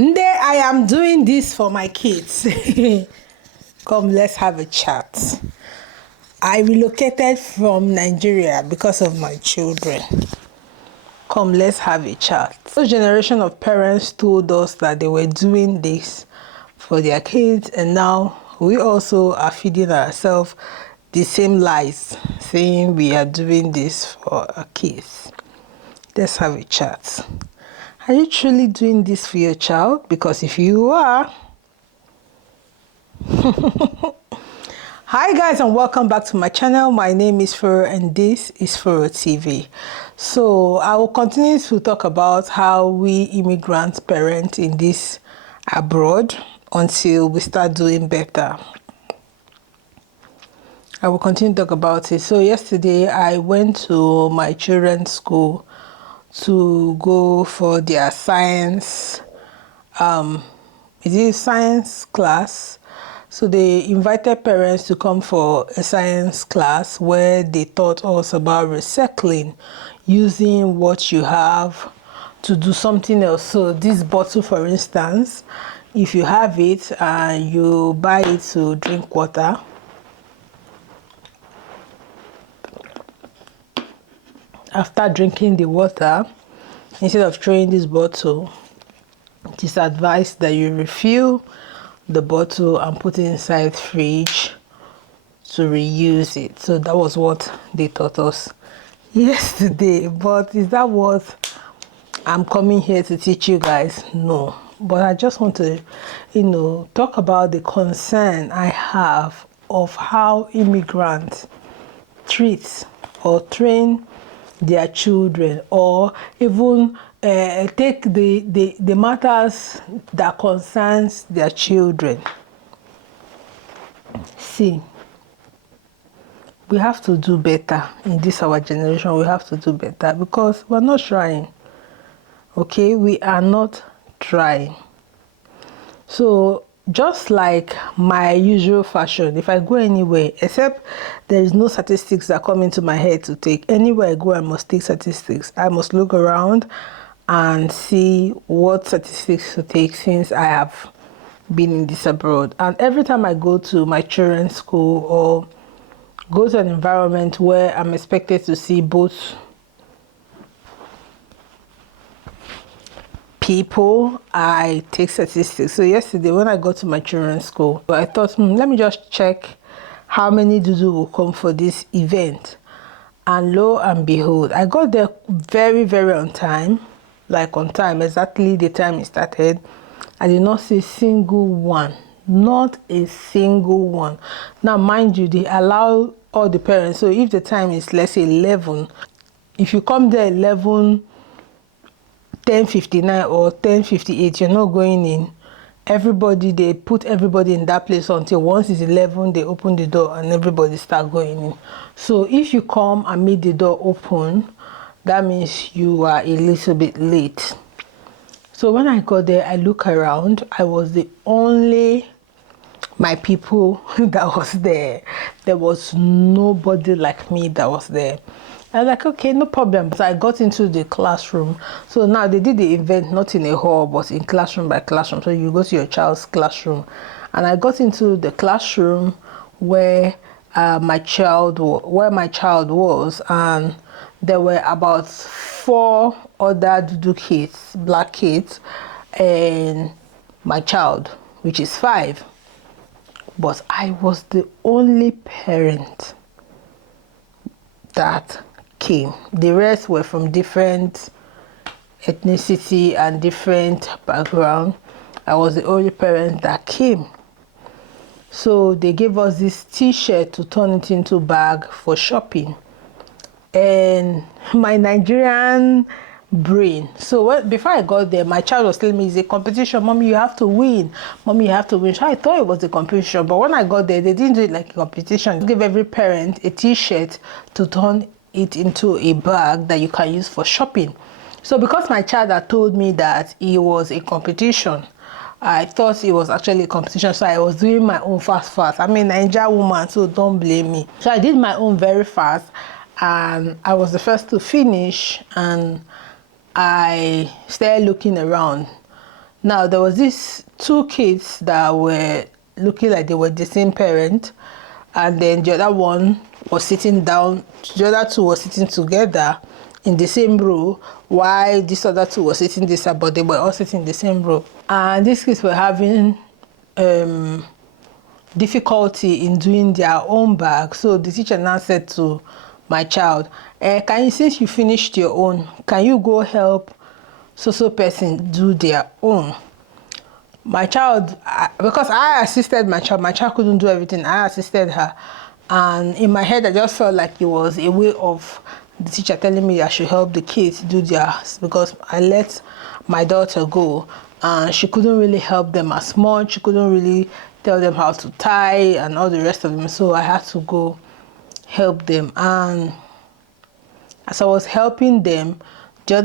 Today I am doing this for my kids. Come, let's have a chat. I relocated from Nigeria because of my children. Come, let's have a chat. This generation of parents told us that they were doing this for their kids, and now we also are feeding ourselves the same lies, saying we are doing this for our kids. Let's have a chat. Are you truly doing this for your child? Because if you are... Hi guys, and welcome back to my channel. My name is Furo and this is Furo TV. So I will continue to talk about how we immigrant parent in this abroad until we start doing better. I will continue to talk about it. So yesterday I went to my children's school to go for their science science class. So they invited parents to come for a science class where they taught us about recycling, using what you have to do something else. So this bottle, for instance, if you have it and you buy it to drink water, after drinking the water, instead of throwing this bottle, it is advised that you refill the bottle and put it inside the fridge to reuse it. So that was what they taught us yesterday. But is that what I'm coming here to teach you guys? No. But I just want to, talk about the concern I have of how immigrants treat or train their children, or even take the matters that concerns their children. See, we have to do better in this our generation. We have to do better because we're not trying. Okay, we are not trying. So just like my usual fashion, if I go anywhere, except there is no statistics that come into my head to take, anywhere I go I must take statistics. I must look around and see what statistics to take since I have been in this abroad. And every time I go to my children's school or go to an environment where I'm expected to see both people, I take statistics. So yesterday when I got to my children's school, I thought, let me just check how many Dudu will come for this event. And lo and behold, I got there very, very on time, like on time, exactly the time it started. I did not see a single one, not a single one. Now mind you, they allow all the parents, so if the time is, let's say 11, if you come there 10:59 or 10:58, you're not going in. Everybody, they put everybody in that place until once it's 11, they open the door and everybody start going in. So if you come and meet the door open, that means you are a little bit late. So when I got there, I look around. I was the only my people that was there. There was nobody like me that was there. I was like, okay, no problem. So I got into the classroom. So now they did the event not in a hall, but in classroom by classroom. So you go to your child's classroom. And I got into the classroom where my child was, and there were about 4 other Dudu kids, black kids, and my child, which is 5. But I was the only parent that came. The rest were from different ethnicity and different background. I was the only parent that came. So they gave us this t-shirt to turn it into bag for shopping. And my Nigerian brain, so before I got there, my child was telling me it's a competition. Mommy, you have to win. Mommy, you have to win. So I thought it was a competition, but when I got there, they didn't do it like a competition. They gave every parent a t-shirt to turn it into a bag that you can use for shopping. So because my child had told me that it was a competition, I thought it was actually a competition, so I was doing my own fast. I'm a Nigerian woman, so don't blame me. So I did my own very fast, and I was the first to finish, and I started looking around Now there was these two kids that were looking like they were the same parent, and then the other one was sitting down. The other two were sitting together in the same row, while this other two were sitting this side, but they were all sitting in the same row. And these kids were having difficulty in doing their own bag. So the teacher now said to my child, can you, since you finished your own, can you go help so person do their own? My child, because I assisted my child couldn't do everything. I assisted her, and in my head I just felt like it was a way of the teacher telling me I should help the kids do theirs, because I let my daughter go and she couldn't really help them as much. She couldn't really tell them how to tie and all the rest of them, so I had to go help them. And as I was helping them, there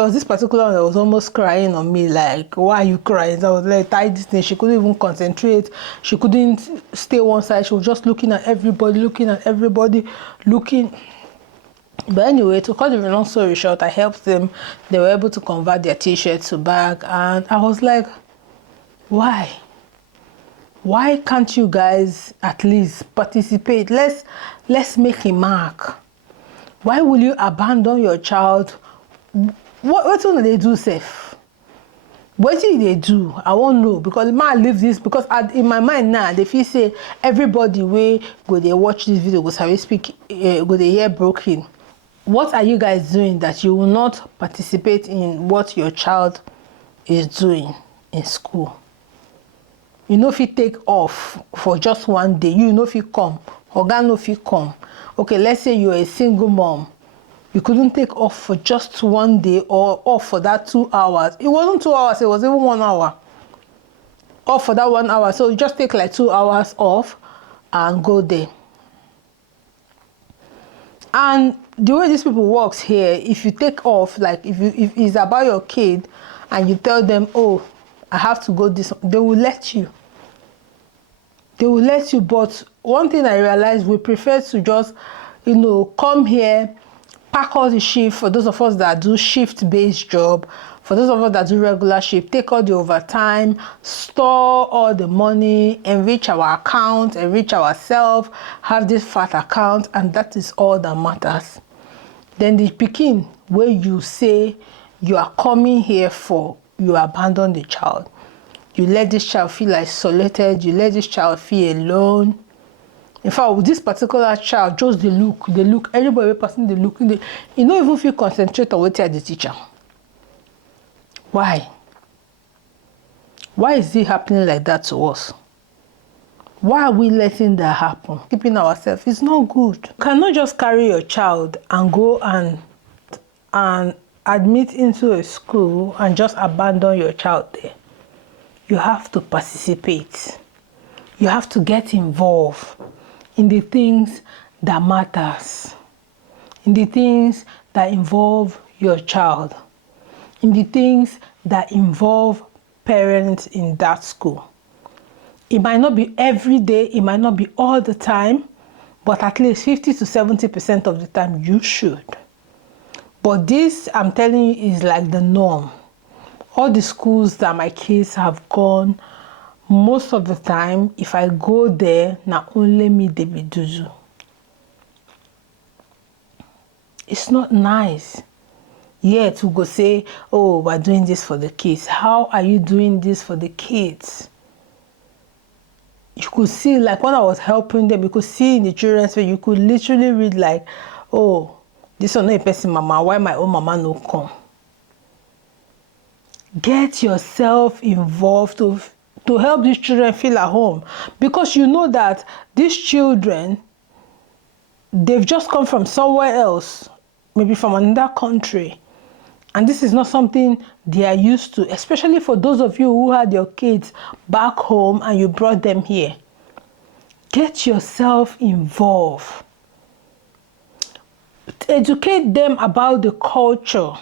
was this particular one that was almost crying on me, like, why are you crying? So I was like, tie this thing. She couldn't even concentrate. She couldn't stay one side. She was just looking at everybody. But anyway, to cut the long story short, I helped them. They were able to convert their t-shirt to bag, and I was like, why? Why can't you guys at least participate? Let's make a mark. Why will you abandon your child? What do they do safe? What do they do? I won't know, because the man leave this, because in my mind now they feel say everybody way go they watch this video go sorry speak go they hear broken. What are you guys doing that you will not participate in what your child is doing in school? You know, if you take off for just one day, you know if you come, Oga no if you come. Okay, let's say you're a single mom. You couldn't take off for just one day, or off for that 2 hours. It wasn't 2 hours, it was even 1 hour. Off for that 1 hour. So you just take like 2 hours off and go there. And the way these people works here, if you take off, like if it's about your kid and you tell them, oh, I have to go this, they will let you. They will let you. But one thing I realized, we prefer to just, come here, pack all the shift. For those of us that do shift-based job, for those of us that do regular shift, take all the overtime, store all the money, enrich our account, enrich ourselves, have this fat account, and that is all that matters. Then the pikin where you say you are coming here for, you abandon the child. You let this child feel isolated. You let this child feel alone. In fact, with this particular child, just they look, everybody person they look, you don't even feel concentrate on what you are the teacher. Why? Why is it happening like that to us? Why are we letting that happen? Keeping ourselves, it's not good. You cannot just carry your child and go and admit into a school and just abandon your child there. You have to participate. You have to get involved in the things that matters, in the things that involve your child, in the things that involve parents in that school. It might not be every day, it might not be all the time, but at least 50 to 70% of the time you should. But this, I'm telling you, is like the norm. All the schools that my kids have gone, most of the time, if I go there, not only me they be do. It's not nice. Yeah, to go say, oh, we're doing this for the kids. How are you doing this for the kids? You could see, like when I was helping them, you could see in the children's face, you could literally read like, oh, this one no a person mama, why my own mama no come? Get yourself involved to help these children feel at home, because you know that these children, they've just come from somewhere else, maybe from another country, and this is not something they are used to, especially for those of you who had your kids back home and you brought them here. Get yourself involved. Educate them about the culture,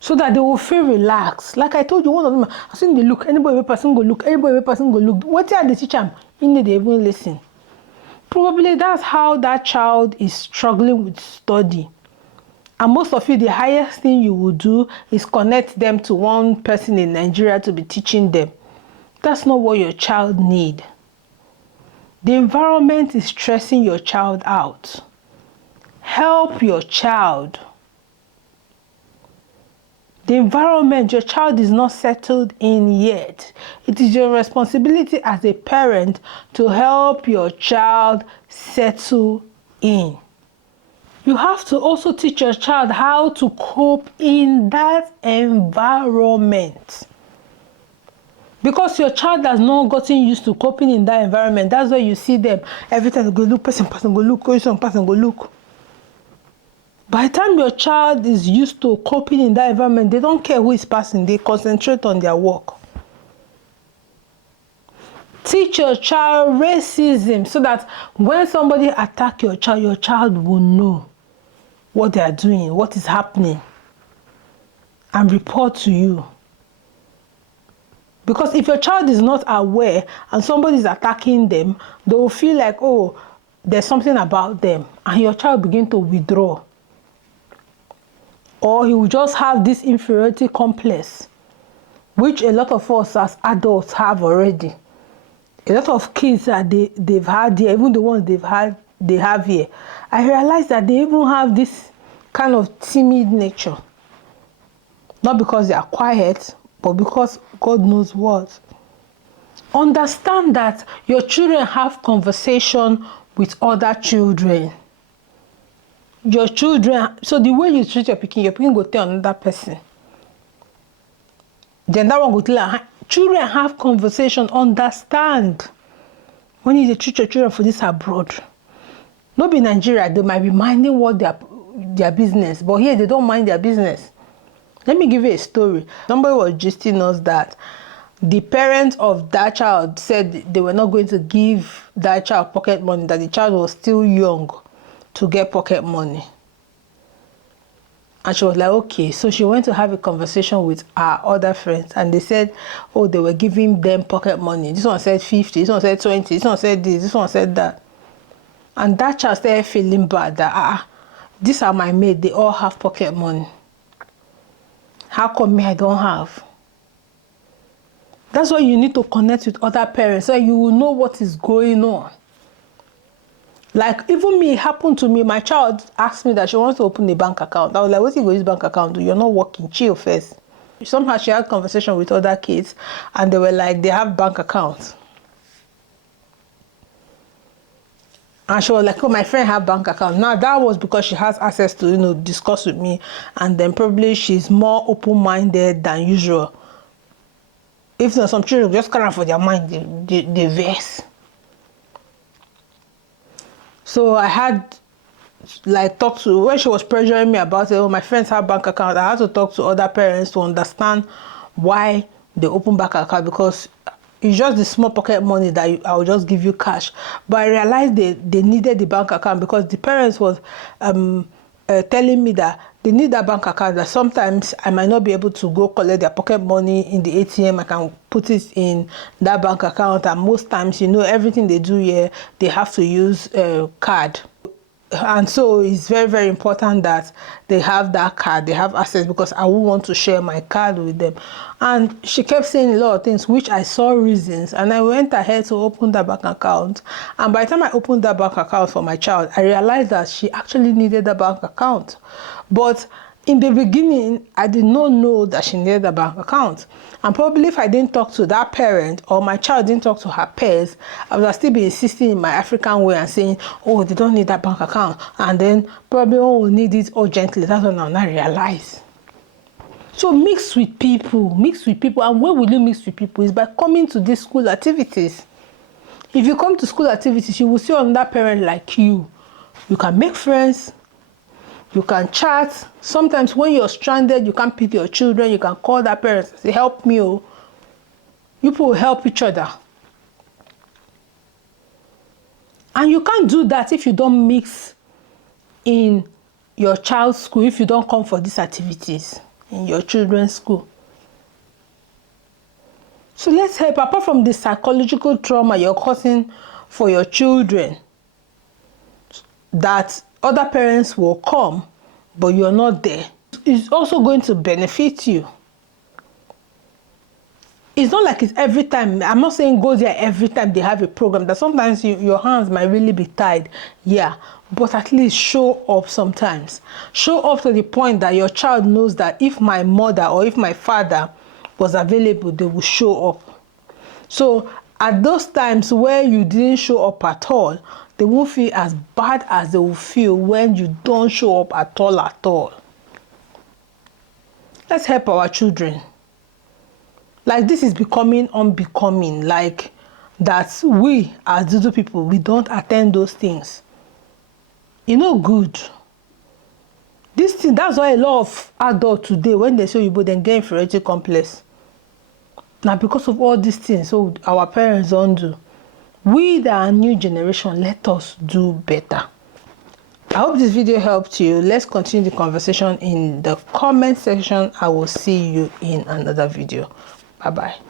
so that they will feel relaxed. Like I told you, one of them, I seen they look, anybody person go look, everybody person go look. What are the teacher? In they even listen. Probably that's how that child is struggling with study. And most of you, the highest thing you will do is connect them to one person in Nigeria to be teaching them. That's not what your child needs. The environment is stressing your child out. Help your child. The environment, your child is not settled in yet. It is your responsibility as a parent to help your child settle in. You have to also teach your child how to cope in that environment. Because your child has not gotten used to coping in that environment. That's why you see them every time they go look, person go look, person go look. By the time your child is used to coping in that environment, they don't care who is passing. They concentrate on their work. Teach your child racism so that when somebody attacks your child will know what they are doing, what is happening, and report to you. Because if your child is not aware and somebody is attacking them, they will feel like, oh, there's something about them, and your child begin to withdraw. Or he will just have this inferiority complex, which a lot of us as adults have already. A lot of kids that they've had here, even the ones they have here, I realized that they even have this kind of timid nature. Not because they are quiet, but because God knows what. Understand that your children have conversation with other children. Your children, so the way you treat your pikin go tell another person. Then that one go tell her. Children have conversation, understand. When you treat your children for this abroad, not in Nigeria, they might be minding what their business, but here they don't mind their business. Let me give you a story. Somebody was gisting us that the parents of that child said they were not going to give that child pocket money, that the child was still young to get pocket money. And she was like, okay. So she went to have a conversation with her other friends, and they said, oh, they were giving them pocket money. This one said 50, this one said 20, this one said this one said that. And that child started feeling bad that, these are my mates, they all have pocket money. How come me I don't have? That's why you need to connect with other parents so you will know what is going on. Like, even me, it happened to me. My child asked me that she wants to open a bank account. I was like, what's he going to use bank account do? You're not working, chill first. Somehow she had conversation with other kids, and they were like, they have bank accounts. And she was like, oh, my friend have bank account. Now, that was because she has access to, discuss with me. And then probably she's more open-minded than usual. If not, some children just kind of for their mind, they vex. So I had, talked to, when she was pressuring me about it, oh, my friends have bank account, I had to talk to other parents to understand why they open bank account, because it's just the small pocket money that I will just give you cash. But I realized they needed the bank account because the parents was telling me that they need that bank account, that sometimes I might not be able to go collect their pocket money in the ATM. I can put it in that bank account, and most times, everything they do here, they have to use a card. And so it's very, very important that they have that card, they have access, because I would want to share my card with them. And she kept saying a lot of things, which I saw reasons, and I went ahead to open that bank account. And by the time I opened that bank account for my child, I realized that she actually needed a bank account. But in the beginning, I did not know that she needed a bank account. And probably if I didn't talk to that parent, or my child didn't talk to her peers, I would have still be insisting in my African way and saying, oh, they don't need that bank account. And then probably, oh, we need it urgently. That's what I now realize. So mix with people. And where will you mix with people? Is by coming to these school activities. If you come to school activities, you will see another parent like you. You can make friends. You can chat. Sometimes when you're stranded, you can't pick your children. You can call that parent and say, help me. Oh. You people will help each other. And you can't do that if you don't mix in your child's school, if you don't come for these activities in your children's school. So let's help, apart from the psychological trauma you're causing for your children, that other parents will come, but you're not there, it's also going to benefit you. It's not like it's every time. I'm not saying go there every time they have a program. That sometimes your hands might really be tied. Yeah, but at least show up sometimes. Show up to the point that your child knows that if my mother or if my father was available, they will show up. So at those times where you didn't show up at all, they won't feel as bad as they will feel when you don't show up at all at all. Let's help our children. Like, this is becoming unbecoming, like that we as Dudu people, we don't attend those things. You know, good. This thing, that's why a lot of adults today, when they say you then get inferiority complex. Now, because of all these things, so our parents don't do. We, that are new generation, let us do better. I hope this video helped you. Let's continue the conversation in the comment section. I will see you in another video. Bye-bye.